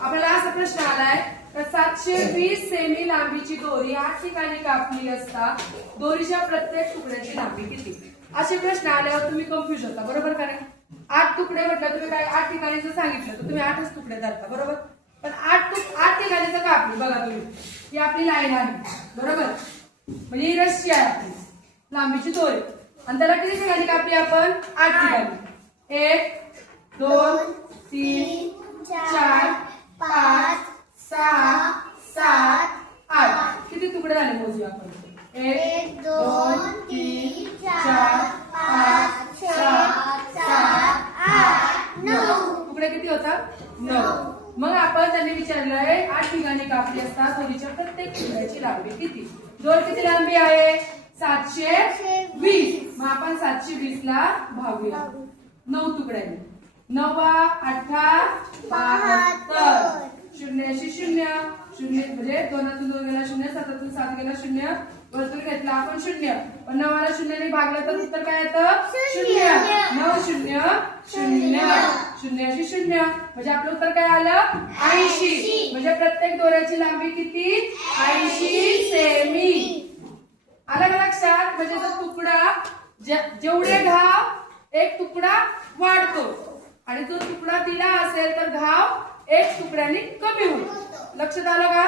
आपल्याला असा प्रश्न आलाय तर 720 सेमी लांबीची दोरी 8 ठिकाणी कापली असता दोरीच्या प्रत्येक तुकड्याची लांबी किती? असे प्रश्न आल्यावर तुम्ही कन्फ्युज होता, बरोबर का नाही? 8 तुकडे म्हटलं तुम्ही काय 8 ठिकाणी जर सांगितलं तर तुम्ही 8च तुकडे धरता, बरोबर? पण 8 ठिकाणी जर कापली, बघा तुम्ही ही आपली लाईन आहे, बरोबर? म्हणजे ही रस्सी आहे आपली लांबीची दोरी आणि त्याला किती ठिकाणी कापली आपण? 8 ठिकाणी। 1 2 3 4 5 6 7 8 किती तुकडे झाले मोजूया आपण? 1 2 3 4 5 6 7 8 9 तुकडे किती होतात? 9। मग आपण त्यांनी विचारलंय 8 ठिकाणी कापली असता दोरीच्या प्रत्येक तुकड्याची लांबी किती? दोर किती लांबी आहे? 720। मग आपण 720 ला भागूया 9 तुकड्यांनी। 9 8 72 शून्याशी 0 0 म्हणजे 2तून 2 गेला 0 7तून 7 गेला 0 वरतून घेतला आपण 0 पण 9 ला 0 ने भागलं तर उत्तर काय येतं? 0 9 0 0 शून्याशी 0 म्हणजे आपलं उत्तर काय आलं? 80। म्हणजे प्रत्येक दोऱ्याची लांबी किती? 80 सेमी। आलं का लक्षात? म्हणजे तो तुकडा जेवढे घाव एक तुकडा वाढतो आणि जो तुकडा दिला असेल तर घाव एक तुकड्याने कमी होतो। लक्षात आलं का?